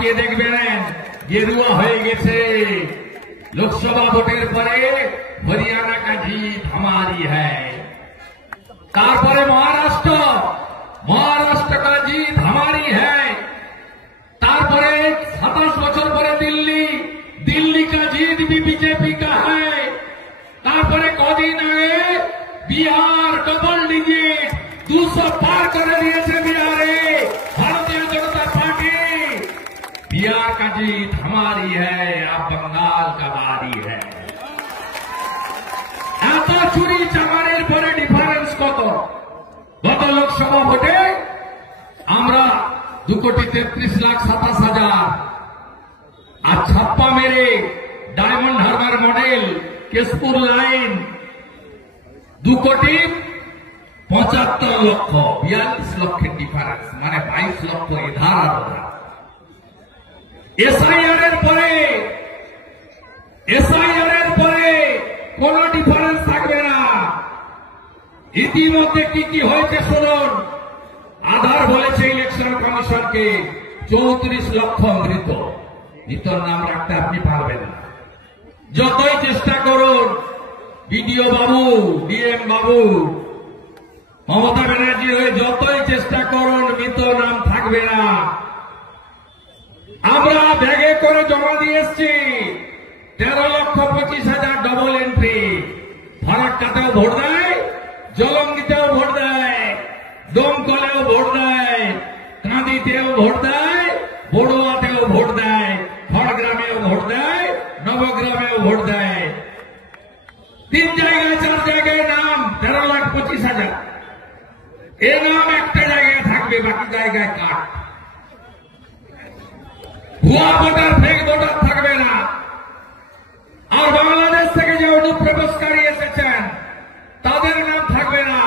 তাকিয়ে দেখবেন গেরুয়া হয়ে গেছে। লোকসভা ভোটের পরে হরিয়ানা কা জিত हमारी है। তারপরে মহারাষ্ট্র কা জিত हमारी है। তারপরে 27 বছর পরে দিল্লি কা জিত भी बीजेपी का है। তারপরে কদিন আগে বিহার ডবল ডিজিট 200 পার করে দিয়েছে বিহারে भारतीय जनता पार्टी। बिहार का जीत हमारी है, अब बंगाल का बारी है। এত চুরি চামারের পরে ডিফারেন্স কত? গত লোকসভা ভোটে আমরা 2,33,27,000 আর ছাপ্পা মেরে diamond Harbour model Keshpur line 2,75,00,000, 42 লক্ষের ডিফারেন্স, মানে 22 লক্ষ এধার ওধার। এসআইআর এর পরে কোন ডিফারেন্স থাকবে না। ইতিমধ্যে কি হয়েছে শুনুন। আধার বলেছে ইলেকশন কমিশনকে 34 লক্ষ মৃতর নাম রাখতে আপনি পারবেন না। যতই চেষ্টা করুন বিডিও বাবু, ডিএম বাবু, মমতা ব্যানার্জি হয়ে যতই চেষ্টা করুন মৃত নাম থাকবে না। আমরা ব্যাগে করে জমা দিয়ে এসছি 13,25,000 ডবল এন্ট্রি। ফারাক্কাতেও ভোট দেয়, জলঙ্গিতেও ভোট দেয়, দমকলেও ভোট দেয়, কাঁদিতেও ভোট দেয়, বড়ুয়াতেও ভোট দেয়, খড়গ্রামেও ভোট দেয়, নবগ্রামেও ভোট দেয়। 3 জায়গায় 4 জায়গায় নাম 13,25,000। এ নাম একটা জায়গায় থাকবে, বাকি জায়গায় কাট। ভুয়া ভোটার, ফেক ভোটার থাকবে না। আর বাংলাদেশ থেকে যে অনুপ্রবেশকারী এসেছেন তাদের নাম থাকবে না।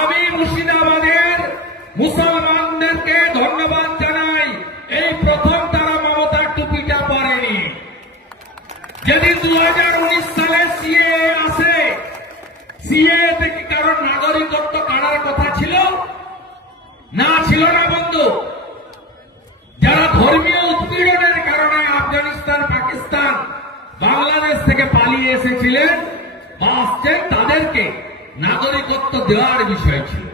আমি মুর্শিদাবাদের মুসলমানদেরকে ধন্যবাদ জানাই, এই প্রথম তারা মমতার টুপিটা পরেনি। যেদিন 2019 সালে সিএ আসে, সিএ থেকে কারণ নাগরিকত্ব কাটার কথা ছিল না? ছিল না বন্ধু? যারা ধর্মীয় উৎপীড়নের কারণে আফগানিস্তান, পাকিস্তান, বাংলাদেশ থেকে পালিয়ে এসেছিলেন বা আসছেন, তাদেরকে নাগরিকত্ব দেওয়ার বিষয় ছিল।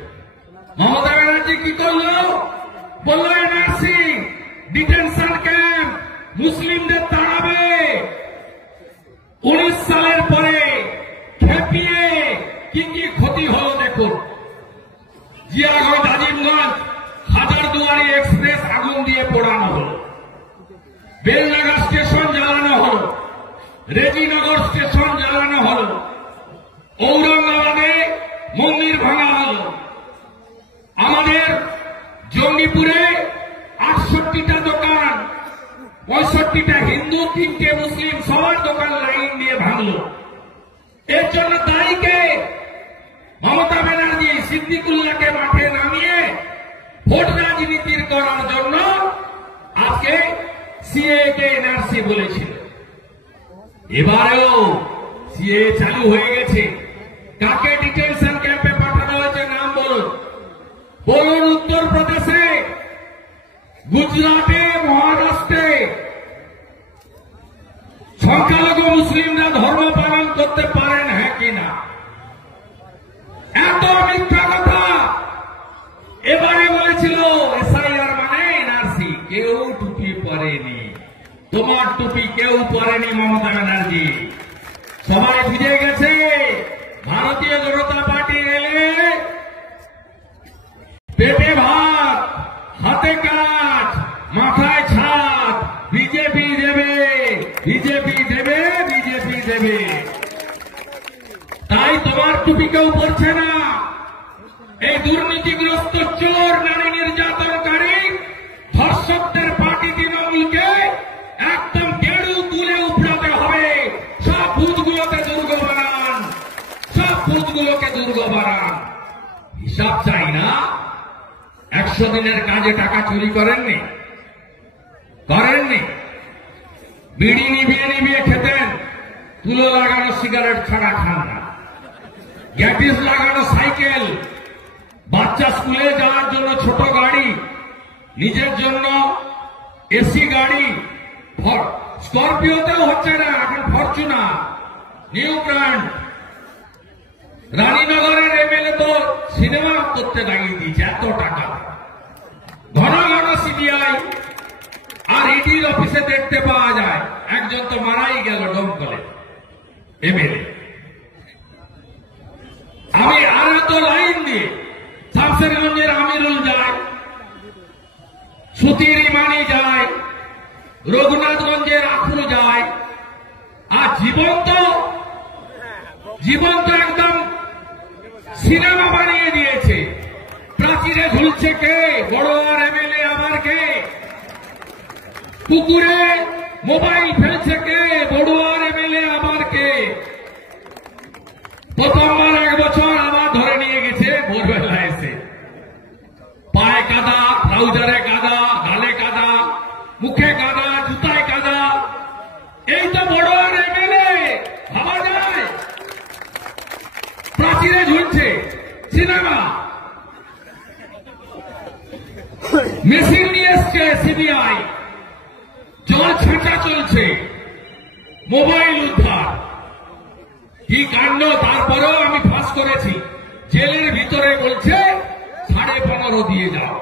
মমতা ব্যানার্জি কি করল? বলল এনআরসি, ডিটেনশন ক্যাম্প, মুসলিমদের তাড়াবে। 19 সালের পরে খেপিয়ে কি ক্ষতি হল দেখুন। জিয়াগঞ্জ, আজিমগঞ্জ, হাজারদুয়ারি এক্সপ্রেস আগুন দিয়ে পোড়ানো হল, বেলডাঙ্গা স্টেশন জ্বালানো হল, রেজিনগর স্টেশন জ্বালানো হল, ঔরঙ্গাবাদে মন্দির ভাঙা হল। আমাদের জঙ্গিপুরে 68টা দোকান, 65টা হিন্দু, 3টে মুসলিম, সবার দোকান লাইন দিয়ে ভাঙল। এর জন্য দায়ী কে? মমতা ব্যানার্জি সিদ্দিকুল্লাহকে মাঠে নামিয়ে ভোট রাজনীতির করার জন্য আজকে সিএ কে এনআরসি বলেছিল। এবারেও সিএ চালু হয়ে গেছে। কাকে ডিটেনশন ক্যাম্পে পাঠানো হয়েছে নাম বলুন। বলুন উত্তরপ্রদেশে, গুজরাটে, মহারাষ্ট্রে সংখ্যালঘু মুসলিমরা ধর্ম পালন করতে পারেন হ্যাঁ কিনা? এত মিথ্যা কথা। এবারে বলেছিল এসআইআর মানে এনআরসি, কেউ টুপি পরেনি। তোমার টুপি কেউ পরেনি মমতা ব্যানার্জি। সবাই বুঝে গেছে ভারতীয় জনতা পার্টি এলে পেটে ভাত, হাতে কাজ, মাথায় ছাদ, বিজেপি দেবে, বিজেপি দেবে, বিজেপি দেবে। তাই তোমার টুপি কেউ পড়ছে না। এই দুর্নীতিগ্রস্ত চোর, নারী নির্যাতনকারী, ধর্ষকদের পার্টি তৃণমূলকে একদম গেড়ু তুলে উপড়াতে হবে। সব বুথগুলোকে দুর্গ বানান, সব বুথগুলোকে দুর্গ বানান। হিসাব চাই না? 100 দিনের কাজে টাকা চুরি করেননি? বিড়ি নিভিয়ে খেতেন, তুলো লাগানো সিগারেট ছাড়া খান না। গ্যাটিস লাগানো সাইকেল, বাচ্চা স্কুলে যাওয়ার জন্য ছোট গাড়ি, নিজের জন্য এসি গাড়ি স্করপিওতেও হচ্ছে না, এখন ফরচুনার নিউ ব্র্যান্ড। রানীনগরের এমএলএ তো সিনেমা করতে লাগিয়ে দিয়েছে, এত টাকা। ঘন ঘন সিবিআই আর ইডির অফিসে দেখতে পাওয়া যায়। একজন তো মারাই গেল ডোমকলে এমএলএ। আমি আর তো লাইন দিয়ে শামসেরগঞ্জের আমিরুল যায়, সুতির ইমানি যায়, রঘুনাথগঞ্জের আখরু যায়। আর জীবন্ত একদম সিনেমা বানিয়ে দিয়েছে। প্রাচীরে ঝুলছে কে? বড়োয়ার এমএলএ আবার কে? পুকুরে মোবাইল ফেলছে কে? বড়োয়ার এমএলএ আবার কে? প্রথমবার 1 বছর আবার ধরে নিয়ে গেছে ভোরবেলা এসে। পায়ে কাদা, ট্রাউজারে কাদা, গালে কাদা, মুখে কাদা, জুতায় কাদা। এই তো বড়োয়ার এমএলএ, ভাবা যায়? প্রাচীরে ঝুলছে সিনেমা। মেশিন নিয়ে এসছে সিবিআই, জল ছেঁচা চলছে, মোবাইল উদ্ধার। কি কাণ্ড! তারপরেও আমি ফাঁস করেছি। জেলের ভিতরে বলছে 15.5 দিয়ে যাও।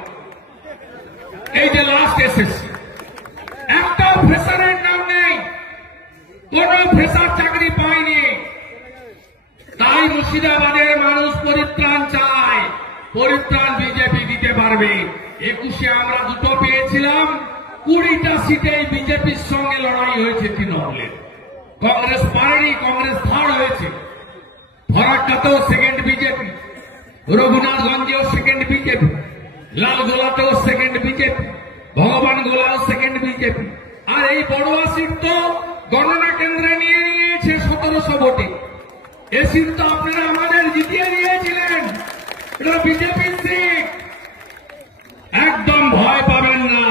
এই যে লাস্ট এসএসসি, একটা ফ্রেশারের নাম নেই, কোন ফ্রেশার চাকরি পায়নি। তাই মুর্শিদাবাদের মানুষ পরিত্রাণ চায়। পরিত্রাণ বিজেপি দিতে পারবে। 21-এ আমরা 2টো পেয়েছিলাম, 20টা সিটে বিজেপির সঙ্গে লড়াই হয়েছে তৃণমূলের। কংগ্রেস পারেনি, কংগ্রেস থার্ড হয়েছে। ফরাক্কাতেও সেকেন্ড বিজেপি, রঘুনাথগঞ্জেও সেকেন্ড বিজেপি, লালগোলাতেও সেকেন্ড বিজেপি, ভগবানগোলাও সেকেন্ড বিজেপি। আর এই বড়ুয়া সিট তো গণনা কেন্দ্রে নিয়ে নিয়েছে 1700 ভোটে। এই সিট তো আপনারা আমাদের জিতিয়ে দিয়েছিলেন, এটা বিজেপির সিট। একদম ভয় পাবেন না।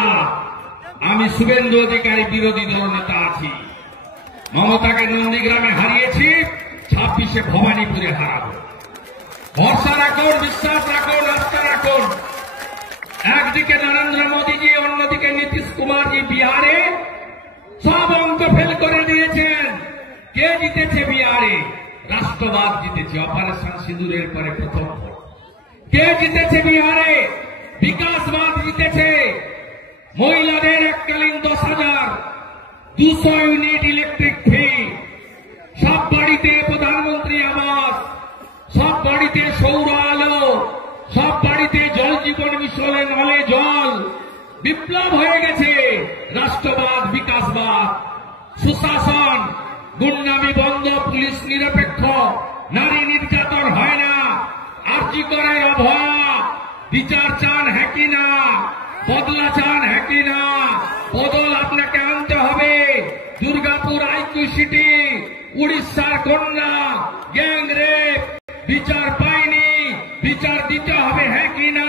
আমি শুভেন্দু অধিকারী বিরোধী দল নেতা আছি। মমতাকে নন্দীগ্রামে হারিয়েছি, 26-এ ভবানীপুরে হারাবো। ভরসা রাখুন, বিশ্বাস রাখুন, আস্থা রাখুন। একদিকে নরেন্দ্র মোদীজি, অন্যদিকে নীতিশ কুমারজি বিহারে সব অঙ্ক ফেল করে দিয়েছেন। কে জিতেছে বিহারে? রাষ্ট্রবাদ জিতেছে। অপারেশন সিঁদুরের পরে প্রথম ভোট। কে জিতেছে বিহারে? বিকাশবাদ জিতেছে। মহিলাদের এককালীন 10,000, 200 ইউনিট ইলেকট্রিক ফ্রি, সব বাড়িতে প্রধানমন্ত্রী আবাস, সব বাড়িতে সৌর আলো, সব বাড়িতে জল জীবন মিশনে নলে জল। বিপ্লব হয়ে গেছে। রাষ্ট্রবাদ, বিকাশবাদ, সুশাসন, গুন্ডামি বন্ধ, পুলিশ নিরপেক্ষ, নারী নির্যাতন হয় না, আরজি করের অভয়া। বিচার চান হ্যাঁ কি না? বদলা চান হ্যাঁ কি না? বদল আপনাকে আনতে হবে। দুর্গাপুর আইকিউ সিটি, উড়িষ্যার কন্যা গ্যাং রেপ, বিচার পায়নি, বিচার দিতে হবে হ্যাঁ কি না?